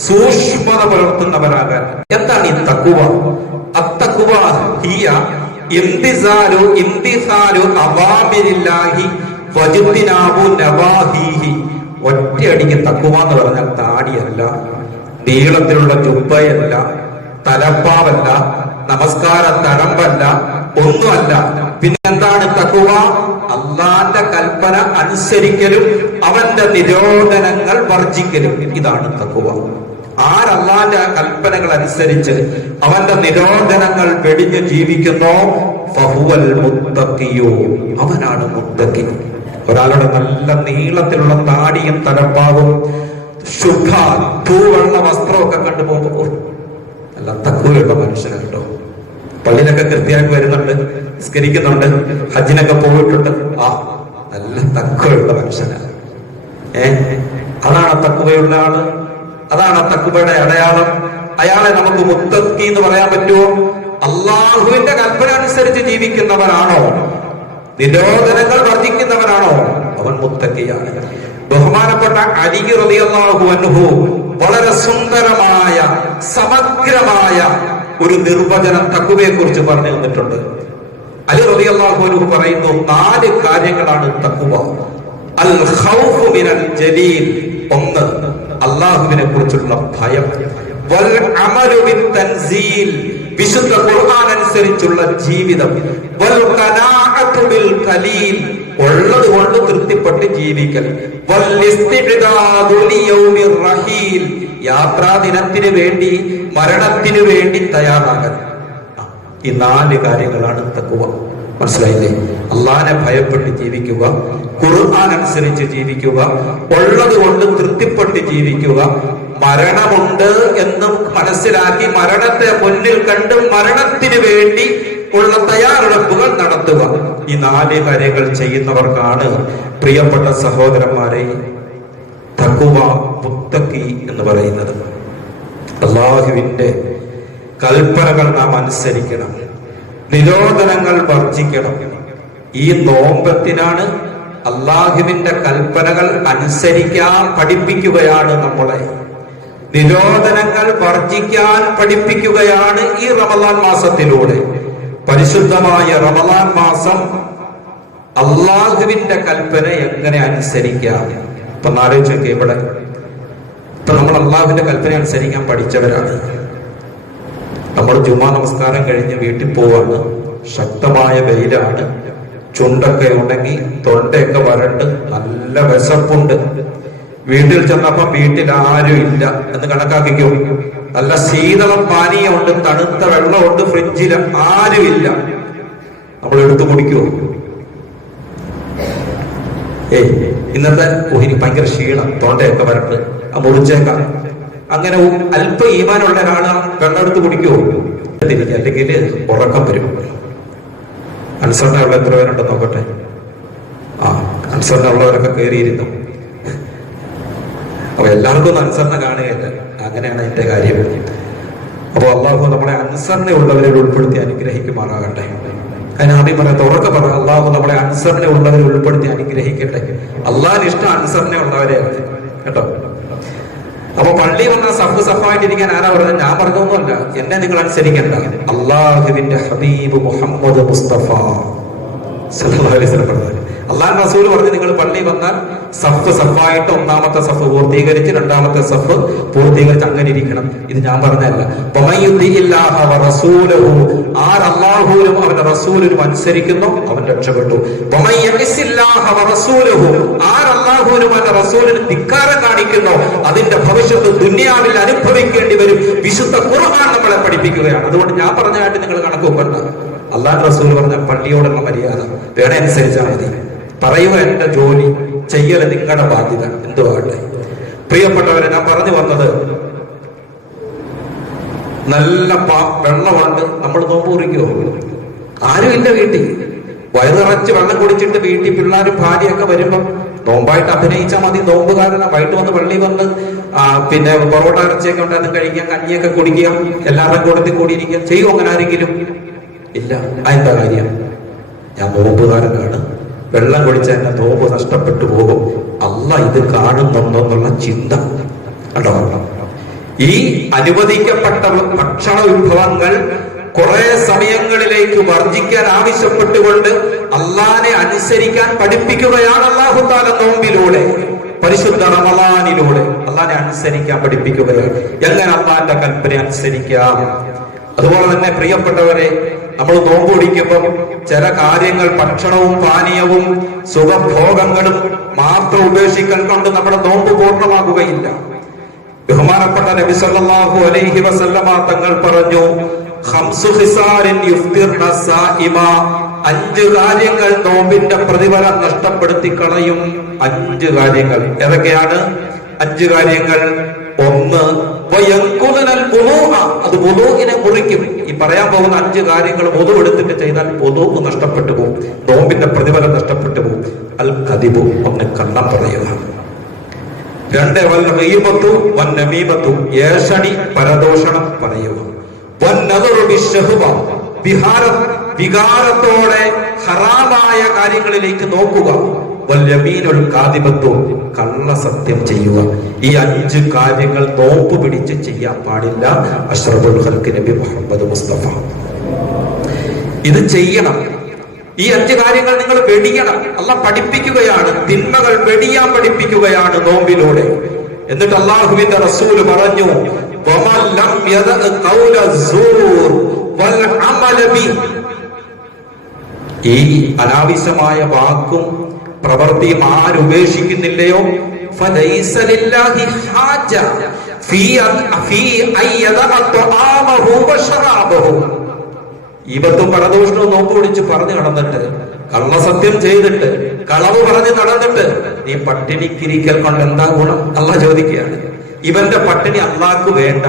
സൂക്ഷ്മത പുലർത്തുന്നവരാകാൻ. എന്താണ് ഈ തഖ്വ? അത്തഖ്വ ഹിയ ഇംതിസാലു അവാമിരില്ലാഹി വജ്തിനാബു നവാഹീഹി. ഒറ്റയടിക്ക് തഖ്വ എന്ന് പറഞ്ഞാൽ താടിയല്ല, നീളത്തിലുള്ള ജുബ്ബയല്ല, തലപ്പാവല്ല, നമസ്കാര തഴമ്പല്ല, ഒന്നുമല്ല. പിന്നെന്താണ് തഖ്വ? അല്ലാഹുവിന്റെ കൽപ്പന അനുസരിക്കലും അവന്റെ നിരോധനങ്ങൾ വർജിക്കലും. ഇതാണ് തഖ്വ. ആരല്ലാഹുവിന്റെ കൽപ്പനകൾ അനുസരിച്ച് അവന്റെ നിരോധനങ്ങൾ വെടിഞ്ഞു ജീവിക്കുന്നോ ഫഹുവൽ മുത്തഖിയു, അവനാണ് മുത്തഖി. ഒരാളുടെ നല്ല നീളത്തിലുള്ള താടിയും തലപ്പാവും ശുദ്ധ തൂവെള്ള വസ്ത്രമൊക്കെ കണ്ടുപോകുമ്പോ നല്ല തഖ്വയുള്ള മനുഷ്യനുണ്ടോ? പള്ളിയിലൊക്കെ കൃത്യമായിട്ട് വരുന്നുണ്ട്, നിസ്കരിക്കുന്നുണ്ട്, ഹജ്ജിനൊക്കെ പോയിട്ടുണ്ട്. ആ നല്ല തഖ്വയുള്ള മനുഷ്യനാണ്. അതാണ് തഖ്വയുള്ള ആള്, അതാണ് തഖ്വയുടെ അടയാളം. അയാളെ നമുക്ക് മുത്തഖി എന്ന് പറയാൻ പറ്റുമോ? അള്ളാഹുവിന്റെ കൽപ്പന അനുസരിച്ച് ജീവിക്കുന്നവനാണോ, നിരോധനങ്ങൾ വർദ്ധിക്കുന്നവനാണോ, അവൻ മുത്തഖിയാണ്. ബഹുമാനപ്പെട്ട അലി റളിയല്ലാഹു അൻഹു വളരെ സുന്ദരമായ സമഗ്രമായ ഒരു നിർവചനം തഖ്വയെ കുറിച്ച് പറഞ്ഞു തന്നിട്ടുണ്ട്. അലി റളിയല്ലാഹു അൻഹു പറയുന്നു, 4 കാര്യങ്ങളാണ് തഖ്വ. അൽ ഖൗഫു മിനൽ ജലീൽ, ഒന്ന് അല്ലാഹുവിനെ കുറിച്ചുള്ള ഭയം. വൽ അമലു ബിത്തൻസീൽ, വിശുദ്ധ ഖുർആൻ അനുസരിച്ചുള്ള ജീവിതം. വൽ ഖനാഅതു ബിൽ ഖലീൽ, ഉള്ളത് കൊണ്ട് തൃപ്തിപ്പെട്ട് ജീവിക്കൽ. വൽ ഇസ്തിഅദാദു ലിയൗമിർ റഹീൽ, യാത്രാ ദിനത്തിന് വേണ്ടി, മരണത്തിന് വേണ്ടി തയ്യാറാകൽ. ഈ 4 കാര്യങ്ങളാണ് തഖ്വ. മനസ്സിലായില്ലേ? അള്ളാഹനെ ഭയപ്പെട്ട് ജീവിക്കുക, ഖുർആൻ അനുസരിച്ച് ജീവിക്കുക, ഉള്ളത് കൊണ്ട് തൃപ്തിപ്പെട്ട് ജീവിക്കുക, മരണമുണ്ട് എന്ന് മനസ്സിലാക്കി മരണത്തെ മുന്നിൽ കണ്ട് മരണത്തിന് വേണ്ടി ഉള്ള തയ്യാറെടുപ്പുകൾ നടത്തുക. ഈ 4 കാര്യങ്ങൾ ചെയ്യുന്നവർക്കാണ് പ്രിയപ്പെട്ട സഹോദരന്മാരെ തഖ്വ, മുത്തഖി എന്ന് പറയുന്നത്. അല്ലാഹുവിന്റെ കൽപ്പനകൾ നാം അനുസരിക്കണം, നിരോധനങ്ങൾ വർജിക്കണം. ഈ നോമ്പത്തിനാണ് അല്ലാഹുവിന്റെ കൽപ്പനകൾ അനുസരിക്കാൻ പഠിപ്പിക്കുകയാണ് നമ്മളെ, നിരോധനങ്ങൾ വർജിക്കാൻ പഠിപ്പിക്കുകയാണ് ഈ റമളാൻ മാസത്തിലൂടെ. പരിശുദ്ധമായ റമളാൻ മാസം അല്ലാഹുവിന്റെ കൽപ്പന എങ്ങനെ അനുസരിക്കാം? ഇപ്പൊ ആലോചിച്ചൊക്കെ ഇവിടെ ഇപ്പൊ നമ്മൾ അല്ലാഹുവിന്റെ കൽപ്പന അനുസരിക്കാൻ പഠിച്ചവരാണ്. നമ്മൾ ജുമാ നമസ്കാരം കഴിഞ്ഞ് വീട്ടിൽ പോവാണ്, ശക്തമായ വെയിലാണ്, ചുണ്ടൊക്കെ ഉണങ്ങി, തൊണ്ടയൊക്കെ വരണ്ട്, നല്ല വിശപ്പുണ്ട്. വീട്ടിൽ ചെന്നപ്പോ വീട്ടിൽ ആരും ഇല്ല എന്ന് കണക്കാക്കിക്കോ. നല്ല ശീതളം പാനീയമുണ്ട്, തണുത്ത വെള്ളമുണ്ട്, ഫ്രിഡ്ജിൽ ആരും ഇല്ല. നമ്മൾ എടുത്തു കുടിക്കുവോ? ഇന്നത്തെ ഇനി ഭയങ്കര ക്ഷീണം, തൊണ്ടയൊക്കെ വരണ്ട്, മുറിച്ചേക്കാം. അങ്ങനെ അല്പ ഈമാനുള്ള ഒരാള് വെള്ളം എടുത്ത് കുടിക്കുവോ? അല്ലെങ്കിൽ ഉറക്കം വരും. അൻസറിനെ ഉള്ള എത്ര പേരുണ്ടെന്ന് നോക്കട്ടെ. അൻസറിനെ ഉള്ളവരൊക്കെ കയറിയിരുന്നു. അപ്പൊ എല്ലാവർക്കും അൻസറിനെ കാണുകയല്ല, അങ്ങനെയാണ് അതിന്റെ കാര്യം. അപ്പൊ അള്ളാഹു നമ്മളെ അൻസറിനെ ഉള്ളവരെ ഉൾപ്പെടുത്തി അനുഗ്രഹിക്കുമാറാകട്ടെ. അതിന് ആദ്യം പറയാം, ഉറക്കെ പറ, അള്ളാഹു നമ്മളെ അൻസറിനെ ഉള്ളവരെ ഉൾപ്പെടുത്തി അനുഗ്രഹിക്കട്ടെ. അള്ളാഹിന് ഇഷ്ടം അൻസറിനെ ഉള്ളവരെയാണ് കേട്ടോ. അപ്പൊ പള്ളി വന്ന സഫായിട്ടിരിക്കാൻ ആരാ പറഞ്ഞത്? ഞാൻ പറഞ്ഞൊന്നുമല്ല, എന്നെ നിങ്ങൾ അനുസരിക്കണ്ട. അള്ളാഹുവിന്റെ ഹബീബ് മുഹമ്മദ് മുസ്തഫ സല്ലല്ലാഹു അലൈഹി വസല്ലം പറഞ്ഞത്. അള്ളാഹു റസൂൽ പറഞ്ഞു, നിങ്ങൾ പള്ളി വന്നാൽ സഫായിട്ട് ഒന്നാമത്തെ സഫ് പൂർത്തീകരിച്ച് രണ്ടാമത്തെ സഫ് പൂർത്തീകരിച്ച് അങ്ങനെ ഇരിക്കണം. ഇത് ഞാൻ പറഞ്ഞതല്ല. ആർ അല്ലാഹുവിനും അവന്റെ റസൂലിനും അനുസരിക്കുന്നു അവൻ രക്ഷപ്പെട്ടു. ആർ അല്ലാഹുവിനും അവന്റെ റസൂലിനും ധിക്കാരം കാണിക്കുന്നു അതിന്റെ ഭവിഷ്യത്ത് ദുനിയാവിൽ അനുഭവിക്കേണ്ടി വരും. വിശുദ്ധ ഖുർആൻ നമ്മളെ പഠിപ്പിക്കുകയാണ്. അതുകൊണ്ട് ഞാൻ പറഞ്ഞായിട്ട് നിങ്ങൾ കണക്ക് വെക്കണ്ട. അല്ലാഹു റസൂൽ പറഞ്ഞ പള്ളിയോടുള്ള മര്യാദ വേണേ അനുസരിച്ചാൽ മതി. പറയുക എന്റെ ജോലി, ചെയ്യല് നിങ്ങളുടെ ബാധ്യത, എന്തുവാകട്ടെ. പ്രിയപ്പെട്ടവരെ, ഞാൻ പറഞ്ഞു വന്നത്, നല്ല വെള്ളമുണ്ട്, നമ്മൾ നോമ്പ് കുറിക്കുമോ? ആരും ഇല്ല വീട്ടിൽ. വയറിറച്ച് വെള്ളം കുടിച്ചിട്ട് വീട്ടിൽ പിള്ളേരും ഭാര്യയൊക്കെ വരുമ്പം നോമ്പായിട്ട് അഭിനയിച്ചാൽ മതി. നോമ്പുകാരന വൈകിട്ട് വന്ന് പള്ളി വന്ന് പിന്നെ പൊറോട്ട ഇറച്ചിയൊക്കെ ഉണ്ടാകും കഴിക്കുക, കഞ്ഞിയൊക്കെ കുടിക്കുക, എല്ലാവരുടെയും കൂടത്തിൽ കൂടിയിരിക്കുക. ചെയ്യും അങ്ങനെ ആരെങ്കിലും? ഇല്ല. അതെന്താ കാര്യം? ഞാൻ നോമ്പുകാരനാണ്, വെള്ളം കുടിച്ചാൽ എന്നെ നോമ്പ് നഷ്ടപ്പെട്ടു പോകും, അല്ലാഹ് ഇത് കാണുന്നുണ്ടെന്നുള്ള ചിന്ത കണ്ടോ. ഈ അനുവദിക്കപ്പെട്ട ഭക്ഷണ വിഭവങ്ങൾ കുറെ സമയങ്ങളിലേക്ക് വർജിക്കാൻ ആവശ്യപ്പെട്ടുകൊണ്ട് അള്ളാനെ അനുസരിക്കാൻ പഠിപ്പിക്കുകയാണ് അല്ലാഹു തആല നോമ്പിലൂടെ, പരിശുദ്ധ റമളാനിലൂടെ അള്ളാനെ അനുസരിക്കാൻ പഠിപ്പിക്കുകയാണ്. എങ്ങനെ അള്ളാന്റെ കൽപ്പന അനുസരിക്കാം? അതുപോലെ തന്നെ പ്രിയപ്പെട്ടവരെ, നമ്മൾ നോമ്പ് പിടിക്കുമ്പോൾ ചില കാര്യങ്ങൾ, ഭക്ഷണവും പാനീയവും സുഖഭോഗങ്ങളും മാത്രം ഉപേക്ഷിക്കാൻ കൊണ്ട് നമ്മുടെ നോമ്പ് പൂർണ്ണമാകുകയില്ല. ബഹുമാനപ്പെട്ട നബി സല്ലല്ലാഹു അലൈഹി വസല്ലമ തങ്ങൾ പറഞ്ഞു, ഖംസു ഖിസാലിൻ യുഫ്തിർന സായിമ, 5 കാര്യങ്ങൾ നോമ്പിന്റെ പ്രതിഫലം നഷ്ടപ്പെടുത്തി കളയും. 5 കാര്യങ്ങൾ ഏതൊക്കെയാണ്? 5 കാര്യങ്ങൾ. 1, അത് വുളൂഇനെ മുറിക്കും. ഈ പറയാൻ പോകുന്ന 5 കാര്യങ്ങൾ ഒതു എടുത്തിട്ട് ചെയ്താൽ ഒതു നഷ്ടപ്പെട്ടു പോകും, നോമ്പിന്റെ പ്രതിഫലം നഷ്ടപ്പെട്ടു പോകും. അൽ കദിബു, ഒന്ന് കള്ളം പറയുക. 2 വൽ ഗീബത്തു വൻ നമീമത്തു, ഏഷണി പരദോഷണം പറയുക. വൻ നദറു ബിശ്ശഹ്വ, വികാരത്തോടെ ഹറാമായ കാര്യങ്ങളിലേക്ക് നോക്കുക. വൽ യമീനുൽ കാദിബത്തു, കള്ളസത്യം ചെയ്യുക. ഈ 5 കാര്യങ്ങൾ നോമ്പ് പിടിച്ച് ചെയ്യാൻ പാടില്ല. അഷ്റഫുൽ ഖൽഖ് നബി മുഹമ്മദ് മുസ്തഫ ഇത് ചെയ്യണം. ഈ 5 കാര്യങ്ങൾ നിങ്ങൾ വെടിയണം. അല്ലാഹ് പഠിപ്പിക്കുകയാണ്, തിന്മകൾ വെടിയാൻ പഠിപ്പിക്കുകയാണ് നോമ്പിലൂടെ. എന്നിട്ട് അല്ലാഹുവിന്റെ റസൂൽ പറഞ്ഞു, വമൻ ലം യദഅ ഖൗല സൂർ വൽ അമല ബി, ഈ അനാവശ്യമായ വാക്കും പ്രവൃത്തിയും ആരുപേക്ഷിക്കുന്നില്ലയോ, ഫലൈസ ലില്ലാഹി ഹാജ ഫീ അയ്യദഅ തആമഹു വശറാബഹു. ഈബത്തും പരദൂഷണവും നോമ്പ് പിടിച്ച് പറഞ്ഞു നടന്നിട്ട്, കള്ളസത്യം ചെയ്തിട്ട്, കളവ് പറഞ്ഞ് നടന്നിട്ട് നീ പട്ടിണിക്കിരിക്കൽ കൊണ്ട് എന്താ ഗുണം? അള്ളാഹ് ചോദിക്കുകയാണ്. ഇവന്റെ പട്ടിണി അള്ളാഹ്ക്ക് വേണ്ട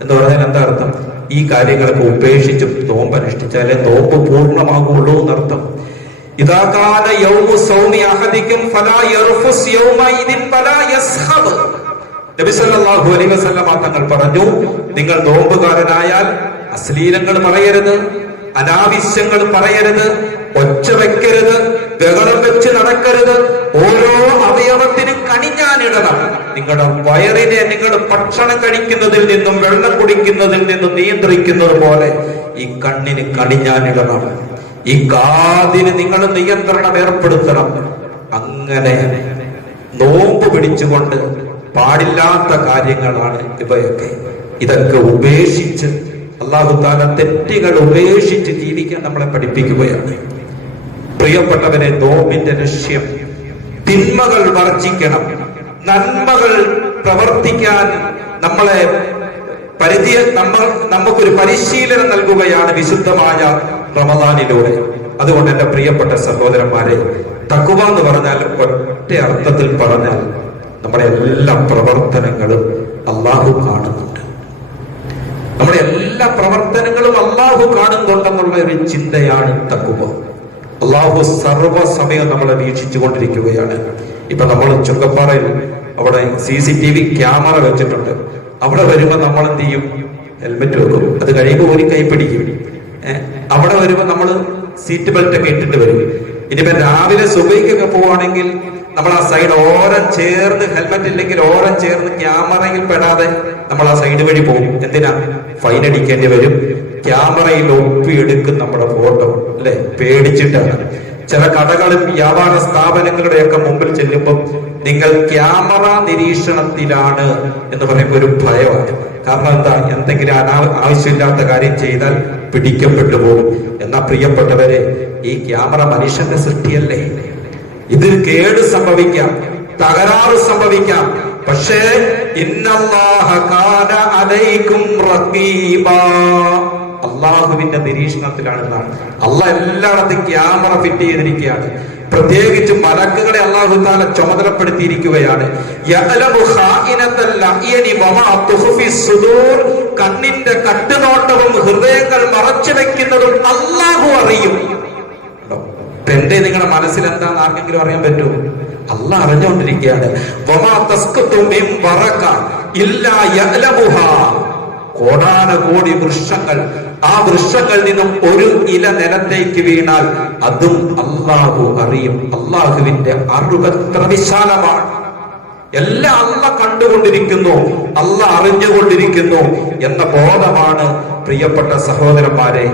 എന്ന് പറഞ്ഞാൽ എന്താ അർത്ഥം? ഈ കാര്യങ്ങളൊക്കെ ഉപേക്ഷിച്ച് നോമ്പ് അനുഷ്ഠിച്ചാലേ നോമ്പ് പൂർണ്ണമാകുള്ളൂ എന്നർത്ഥം. ഇദാ കാന യൗമു സൗമി അഹദിക്കും ഫലാ യർഫുസ് യൗമഇദിൻ ഫലാ യസ്ഖബ്. നബി സല്ലല്ലാഹു അലൈഹി വസല്ലം തങ്ങൾ പറഞ്ഞു, നിങ്ങൾ നോമ്പുകാരനായാൽ അശ്ലീലങ്ങൾ പറയരുത്, അനാവശ്യങ്ങൾ പറയരുത്, ഒച്ച വെക്കരുത്, ബഹളം വെച്ച് നടക്കരുത്, ഓരോ അവയവത്തിനും കണിഞ്ഞാനിടണം. നിങ്ങളുടെ വയറിനെ നിങ്ങൾ ഭക്ഷണം കഴിക്കുന്നതിൽ നിന്നും വെള്ളം കുടിക്കുന്നതിൽ നിന്നും നിയന്ത്രിക്കുന്നത് പോലെ ഈ കണ്ണിന് കണിഞ്ഞാനിടണം, ഈ കാതിന് നിങ്ങൾ നിയന്ത്രണം ഏർപ്പെടുത്തണം. അങ്ങനെ നോമ്പ് പിടിച്ചുകൊണ്ട് പാടില്ലാത്ത കാര്യങ്ങളാണ് ഇവയൊക്കെ. ഇതൊക്കെ ഉപേക്ഷിച്ച് അല്ലാഹു തആല തെറ്റുകൾ ഉപേക്ഷിച്ച് ജീവിക്കാൻ നമ്മളെ പഠിപ്പിക്കുകയാണ്. പ്രിയപ്പെട്ടവരെ, നോമ്പിന്റെ ലക്ഷ്യം തിന്മകൾ വർജിക്കണം, നന്മകൾ പ്രവർത്തിക്കാൻ നമ്മളെ നമുക്കൊരു പരിശീലനം നൽകുകയാണ് വിശുദ്ധമായ റമദാനിലൂടെ. അതുകൊണ്ട് എന്റെ പ്രിയപ്പെട്ട സഹോദരന്മാരെ, തഖ്വ എന്ന് പറഞ്ഞാൽ ഒറ്റ അർത്ഥത്തിൽ പറഞ്ഞാൽ നമ്മുടെ എല്ലാ പ്രവർത്തനങ്ങളും അല്ലാഹു കാണുന്നുണ്ട്. നമ്മുടെ എല്ലാ പ്രവർത്തനങ്ങളും അല്ലാഹു കാണുന്നുണ്ടെന്നുള്ള ഒരു ചിന്തയാണ് തഖ്വ. അല്ലാഹു സർവ്വസമയം നമ്മളെ വീക്ഷിച്ചു കൊണ്ടിരിക്കുകയാണ്. ഇപ്പൊ നമ്മൾ ചുങ്കപ്പാറയിൽ അവിടെ CCTV ക്യാമറ വെച്ചിട്ടുണ്ട്. അവിടെ വരുമ്പോ നമ്മൾ എന്ത് ചെയ്യും? ഹെൽമെറ്റ് വെക്കും. അത് കഴിയുമ്പോൾ ഒരു കൈ പിടിക്കും. അവിടെ വരുമ്പോ നമ്മൾ സീറ്റ് ബെൽറ്റ് ഒക്കെ ഇട്ടിട്ട് വരും. ഇനിയിപ്പോ രാവിലെ സുബഹിക്കൊക്കെ പോവാണെങ്കിൽ നമ്മൾ ആ സൈഡ് ഓരം ചേർന്ന്, ഹെൽമെറ്റ് ഇല്ലെങ്കിൽ ഓരം ചേർന്ന് ക്യാമറയിൽ പെടാതെ നമ്മൾ ആ സൈഡ് വഴി പോകും. എന്തിനാ? ഫൈൻ അടിക്കേണ്ടി വരും. ക്യാമറയിൽ ഒപ്പിയെടുക്കും നമ്മുടെ ഫോട്ടോ, അല്ലെ? പേടിച്ചിട്ടാണ്. ചില കടകളും വ്യാപാര സ്ഥാപനങ്ങളുടെയൊക്കെ മുമ്പിൽ ചെല്ലുമ്പോൾ നിങ്ങൾ ക്യാമറ നിരീക്ഷണത്തിലാണ് എന്ന് പറയുമ്പോൾ ഒരു ഭയമാണ്. കാരണം എന്താ? എന്തെങ്കിലും ആവശ്യമില്ലാത്ത കാര്യം ചെയ്താൽ പിടിക്കപ്പെട്ടു പോകും. എന്നാ പ്രിയപ്പെട്ടവരെ, ഈ ക്യാമറ മനുഷ്യന്റെ സൃഷ്ടിയല്ലേ? ഇതിൽ കേട് സംഭവിക്കാം, തകരാറ് സംഭവിക്കാം. പക്ഷേ ഇന്നല്ലാഹ കാന അലൈക്കും റഖീബാ, അള്ളാഹുവിന്റെ നിരീക്ഷണത്തിലാണെന്നാണ്. അള്ളാഹ് എല്ലായിടത്തും ക്യാമറ ഫിറ്റ് ചെയ്തിരിക്കുകയാണ്. പ്രത്യേകിച്ച് മലക്കുകളെ അല്ലാഹു തആല ചുമതലപ്പെടുത്തിയിരിക്കുകയാണ്. യഅലമു ഖായിനത്തൽ അയ്നി വമാ തുഖ്ഫി സുദൂർ, കണ്ണിന്റെ കട്ടുനോട്ടവും ഹൃദയങ്ങൾ മറച്ചു വെക്കുന്നതും അല്ലാഹു അറിയും. എന്റെ നിങ്ങളുടെ മനസ്സിൽ എന്താന്ന് ആർക്കെങ്കിലും അറിയാൻ പറ്റുമോ? അല്ലാഹ് അറിഞ്ഞുകൊണ്ടിരിക്കുകയാണ്. വമാ തസ്ഖതു മിൻ വറക ഇല്ലാ യഅലമുഹാ, കോടാനകോടി വൃക്ഷങ്ങൾ, ആ വൃക്ഷങ്ങളിൽ നിന്നും ഒരു ഇല നിലത്തേക്ക് വീണാൽ അതും അല്ലാഹു അറിയും. അല്ലാഹുവിന്റെ അറിവ് എത്ര വിശാലമാണ്! എല്ലാം അല്ലാഹ് കണ്ടുകൊണ്ടിരിക്കുന്നു, അല്ലാഹ് അറിഞ്ഞുകൊണ്ടിരിക്കുന്നു എന്ന ബോധമാണ് പ്രിയപ്പെട്ട സഹോദരന്മാരെ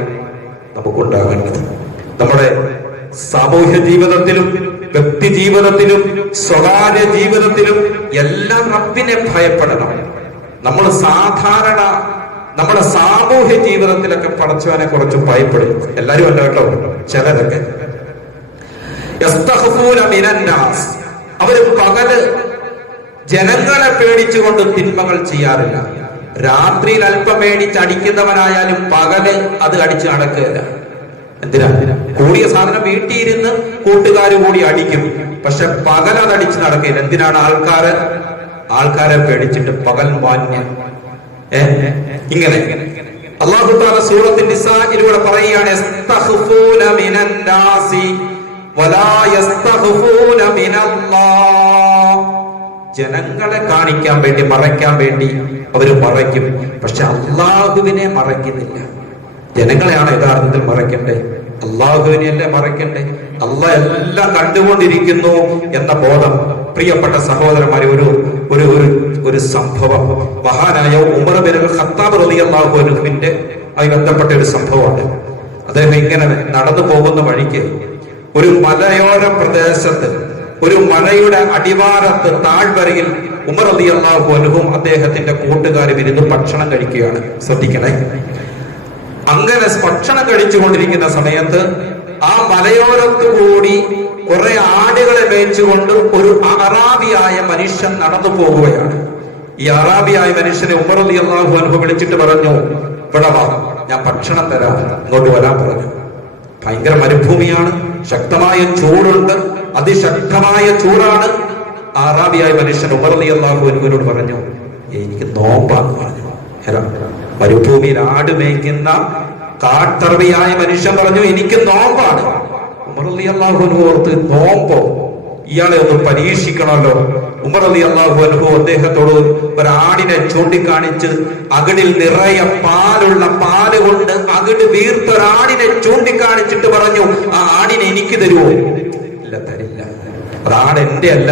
നമുക്കുണ്ടാകേണ്ടത്. നമ്മുടെ സാമൂഹ്യ ജീവിതത്തിലും വ്യക്തി ജീവിതത്തിലും സ്വകാര്യ ജീവിതത്തിലും എല്ലാം റബ്ബിനെ ഭയപ്പെടണം. നമ്മൾ സാധാരണ നമ്മുടെ സാമൂഹ്യ ജീവിതത്തിലൊക്കെ പടച്ചവനെ കുറച്ച് ഭയപ്പെടും. എല്ലാരും അല്ല കേട്ടോ, ചിലരൊക്കെ അവര് പകല് ജനങ്ങളെ പേടിച്ചുകൊണ്ട് തിന്മകൾ ചെയ്യാറില്ല. രാത്രിയിൽ അല്പം പേടിച്ച് അടിക്കുന്നവനായാലും പകല് അത് അടിച്ച് നടക്കുകയില്ല. എന്തിനാ? കൂടിയ സാധനം വീട്ടിൽ ഇരുന്ന് കൂട്ടുകാർ കൂടി അടിക്കും, പക്ഷെ പകൽ അത് അടിച്ച് നടക്കില്ല. എന്തിനാണ്? ആൾക്കാരെ പേടിച്ചിട്ട് പകൽ മാന്യം. ഇങ്ങനെ അല്ലാഹു തആല സൂറത്തുൽ നിസാഇലൂടെ പറയുകയാണ്, യസ്തഖ്ഫൂന മിനൻ നാസി വലാ യസ്തഖ്ഫൂന മിനല്ലാഹ്. ജനങ്ങളെ കാണിക്കാൻ വേണ്ടി, മറയ്ക്കാൻ വേണ്ടി അവര് മറയ്ക്കും, പക്ഷെ അള്ളാഹുവിനെ മറയ്ക്കുന്നില്ല. ജനങ്ങളെയാണ് യഥാർത്ഥത്തിൽ മറയ്ക്കണ്ടേ, അള്ളാഹുവിനെയല്ലേ മറയ്ക്കണ്ടേ? അള്ളാഹ് എല്ലാം കണ്ടുകൊണ്ടിരിക്കുന്നു എന്ന ബോധം. പ്രിയപ്പെട്ട സഹോദരന്മാരെ, ഒരു സംഭവം മഹാനായ ഉമർ ബിൻ ഖത്താബ് റളിയല്ലാഹു അൻഹുവിന്റെ ആയി ബന്ധപ്പെട്ട ഒരു സംഭവമാണ്. അദ്ദേഹം ഇങ്ങനെ നടന്നു പോകുന്ന വഴിക്ക് ഒരു മലയോര പ്രദേശത്ത്, ഒരു മലയുടെ അടിവാരത്ത് താഴ്വരയിൽ ഉമർ റളിയല്ലാഹു അൻഹുവും അദ്ദേഹത്തിന്റെ കൂട്ടുകാരും ഇരുന്ന് ഭക്ഷണം കഴിക്കുകയാണ്. ശ്രദ്ധിക്കണേ. അങ്ങനെ ഭക്ഷണം കഴിച്ചുകൊണ്ടിരിക്കുന്ന സമയത്ത് ആ മലയോരത്തു കൂടി കുറെ ആടുകളെ മേയിച്ചുകൊണ്ട് ഒരു അറാബിയായ മനുഷ്യൻ നടന്നു പോകുകയാണ്. ഈ അറാബിയായ മനുഷ്യനെ ഉമർ റളിയല്ലാഹു അൻഹു വിളിച്ചിട്ട് പറഞ്ഞു, ഇവിടെ വാ, ഞാൻ ഭക്ഷണം തരാം, ഇങ്ങോട്ട് വരാൻ പറഞ്ഞു. ഭയങ്കര മരുഭൂമിയാണ്, ശക്തമായ ചൂടുണ്ട്, അതിശക്തമായ ചൂടാണ്. അറാബിയായ മനുഷ്യൻ ഉമർ റളിയല്ലാഹു അൻഹുവിനോട് പറഞ്ഞു, എനിക്ക് നോമ്പാന്ന് പറഞ്ഞു. മരുഭൂമിയിൽ ആട് മേയ്ക്കുന്ന കാട്ടറബിയായ മനുഷ്യൻ പറഞ്ഞു, എനിക്ക് നോമ്പാണ്. ഉമർ റളിയല്ലാഹു അൻഹു ഓർത്ത്, നോമ്പോ, ഇയാളെ ഒന്ന് പരീക്ഷിക്കണമല്ലോ. ഉമർ റളിയല്ലാഹു അൻഹു അദ്ദേഹത്തോട് ഒരാടിനെ ചൂണ്ടിക്കാണിച്ച് അകിടിൽ നിറയെ പാലുള്ള പാല് കൊണ്ട് അകിട് വീർത്തൊരാടിനെ ചൂണ്ടിക്കാണിച്ചിട്ട് പറഞ്ഞു, ആ ആടിനെ എനിക്ക് തരുമോ? ഇല്ല, തരില്ല. അത് ആട് എന്റെ അല്ല,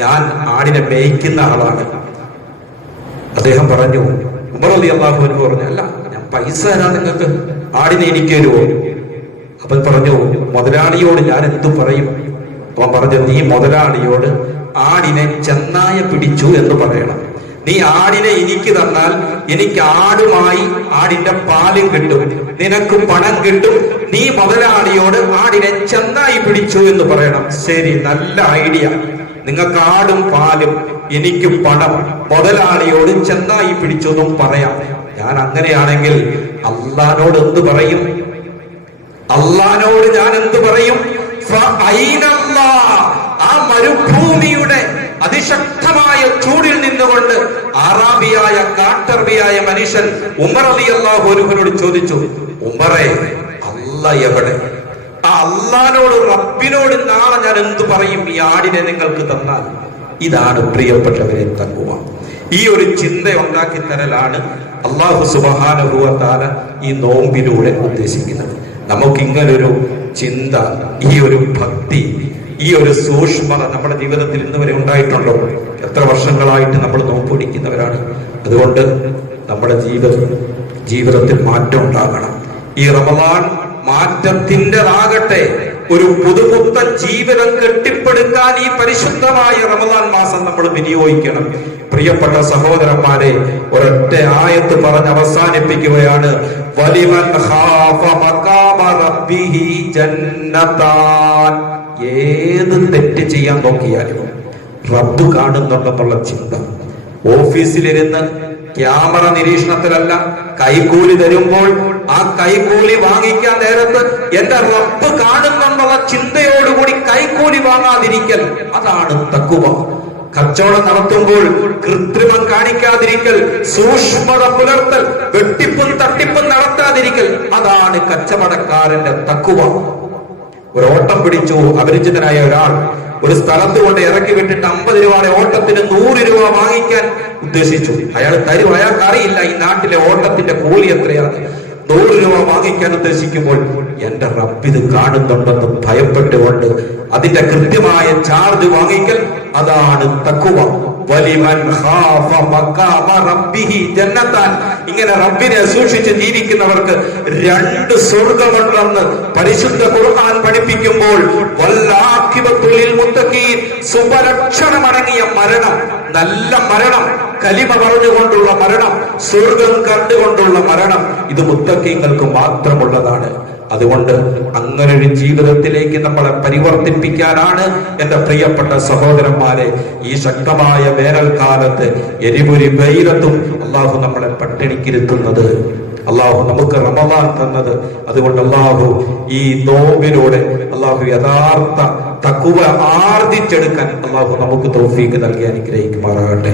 ഞാൻ ആടിനെ മേയ്ക്കുന്ന ആളാണ്. അദ്ദേഹം പറഞ്ഞു, ഉമർ റളിയല്ലാഹു അൻഹു പറഞ്ഞു, അല്ല, ഞാൻ പൈസ തരാം നിങ്ങൾക്ക്, ആടിനെ എനിക്ക് തരുമോ? അവൻ പറഞ്ഞു, മുതലാളിയോട് ഞാൻ എന്തു പറയും? അവൻ പറഞ്ഞു, നീ മുതലാളിയോട് ആടിനെ ചെന്നായ പിടിച്ചു എന്ന് പറയണം. നീ ആടിനെ എനിക്ക് തന്നാൽ എനിക്ക് ആടുമായി ആടിന്റെ പാലും കിട്ടും, നിനക്ക് പണം കിട്ടും. നീ മുതലാളിയോട് ആടിനെ ചെന്നായി പിടിച്ചു എന്ന് പറയണം. ശരി, നല്ല ഐഡിയ. നിങ്ങൾക്ക് ആടും പാലും, എനിക്ക് പണം, മുതലാളിയോട് ചെന്നായി പിടിച്ചു എന്നും പറയാം. ഞാൻ അങ്ങനെയാണെങ്കിൽ അള്ളാനോട് എന്ത് പറയും? അള്ളാനോട് ഞാൻ എന്ത് പറയും? ആ മരുഭൂമിയുടെ അതിശക്തമായ ചൂടിൽ നിന്നുകൊണ്ട് അറാബിയായ കാട്ടറബിയായ മനുഷ്യൻ ഉമർ റളിയല്ലാഹു അൻഹുവിനോട് ചോദിച്ചു, ഉമറേ, അല്ലാഹ് എവിടെ? ആ അള്ളാനോട്, റബ്ബിനോട് നാളെ ഞാൻ എന്ത് പറയും ഈ ആടിനെ നിങ്ങൾക്ക് തന്നാൽ? ഇതാണ് പ്രിയപ്പെട്ടവരെ തഖ്വ. ഈ ഒരു ചിന്ത ഉണ്ടാക്കി തരലാണ് അല്ലാഹു സുബ്ഹാനഹു വ തആല ഈ നോമ്പിലൂടെ ഉദ്ദേശിക്കുന്നത്. നമുക്ക് ഇങ്ങനൊരു ചിന്ത, ഈ ഒരു ഭക്തി, ഈ ഒരു സൂക്ഷ്മത നമ്മുടെ ജീവിതത്തിൽ ഇന്ന് വരെ ഉണ്ടായിട്ടുണ്ടോ? എത്ര വർഷങ്ങളായിട്ട് നമ്മൾ നോമ്പ് പിടിക്കുന്നവരാണ്. അതുകൊണ്ട് നമ്മുടെ ജീവിതത്തിൽ മാറ്റം ഉണ്ടാകണം. ഈ റമദാൻ മാറ്റത്തിൻ്റെതാകട്ടെ, ഒരു പുതുപുത്തൻ ജീവിതം കെട്ടിപ്പടുക്കാൻ ഈ പരിശുദ്ധമായ റമദാൻ മാസം നമ്മൾ വിനിയോഗിക്കണം. പ്രിയപ്പെട്ട സഹോദരന്മാരെ, ഒരൊറ്റ ആയത്ത് പറഞ്ഞ് അവസാനിപ്പിക്കുകയാണ്. വലിമൻ ഖാഫ മഖാമ റബ്ബിഹി ജന്നതാൻ. ഏത് തെറ്റ് ചെയ്യാൻ നോക്കിയാലും റബ്ബ് കാണുന്നുണ്ടെന്നുള്ള ചിന്ത. ഓഫീസിലിരുന്ന് ക്യാമറ നിരീക്ഷണത്തിലല്ല, കൈക്കൂലി തരുമ്പോൾ ആ കൈക്കൂലി വാങ്ങിക്കാൻ നേരത്ത് എന്റെ റബ്ബ് കാണുന്നുണ്ടെന്നുള്ള ചിന്തയോടുകൂടി കൈക്കൂലി വാങ്ങാതിരിക്കൽ, അതാണ് തഖ്വ. കച്ചവടം നടത്തുമ്പോൾ കൃത്രിമം കാണിക്കാതിരിക്കൽ, സൂക്ഷ്മത പുലർത്തൽ, വെട്ടിപ്പും തട്ടിപ്പും നടത്താതിരിക്കൽ, അതാണ് കച്ചവടക്കാരന്റെ തഖ്വ. ഒരു ഓട്ടം പിടിച്ചു അപരിചിതനായ ഒരാൾ ഒരു സ്ഥലത്ത് കൊണ്ട് ഇറക്കി വിട്ടിട്ട് 50 രൂപയുടെ ഓട്ടത്തിന് 100 രൂപ വാങ്ങിക്കാൻ ഉദ്ദേശിച്ചു. അയാൾ തരും, അയാൾക്ക് അറിയില്ല ഈ നാട്ടിലെ ഓട്ടത്തിന്റെ കൂലി എത്രയാണ്. 100 രൂപ വാങ്ങിക്കാൻ ഉദ്ദേശിക്കുമ്പോൾ എന്റെ റബ്ബ് ഇത് കാണുന്നുണ്ടെന്ന് ഭയപ്പെട്ടുകൊണ്ട് അതിന്റെ കൃത്യമായ ചാർജ് വാങ്ങിക്കൽ, അതാണ് തഖ്വ. വലിമൻ ഖാഫ മഖാമ റബ്ബിഹി ജന്നതാൻ. ഇങ്ങനെ റബ്ബിനെ സൂക്ഷിച്ച് ജീവിക്കുന്നവർക്ക് 2 സ്വർഗ്ഗമുണ്ടെന്ന് പരിശുദ്ധ ഖുർആൻ പഠിപ്പിക്കുമ്പോൾ, വല്ലാഖിബത്തുൽ ലിൽ മുത്തഖീൻ, ശുഭലക്ഷണമടങ്ങിയ മരണം, നല്ല മരണം, കലിമ പറഞ്ഞുകൊണ്ടുള്ള മരണം, സ്വർഗം കണ്ടുകൊണ്ടുള്ള മരണം, ഇത് മുത്തഖീങ്ങൾക്ക് മാത്രമുള്ളതാണ്. അതുകൊണ്ട് അങ്ങനൊരു ജീവിതത്തിലേക്ക് നമ്മളെ പരിവർത്തിപ്പിക്കാനാണ് എന്റെ പ്രിയപ്പെട്ട സഹോദരന്മാരെ ഈ ശക്തമായ വേനൽക്കാലത്ത് എരിപുരി വെയിലത്തും അള്ളാഹു നമ്മളെ പട്ടിണിക്കിരുത്തുന്നത്, അള്ളാഹു നമുക്ക് റമദാൻ തന്നത്. അതുകൊണ്ട് അള്ളാഹു ഈ നോമ്പിലൂടെ അള്ളാഹു യഥാർത്ഥ തഖ്വ ആർജിച്ചെടുക്കാൻ അള്ളാഹു നമുക്ക് തൗഫീഖ് നൽകി അനുഗ്രഹിക്കുമാറാകട്ടെ.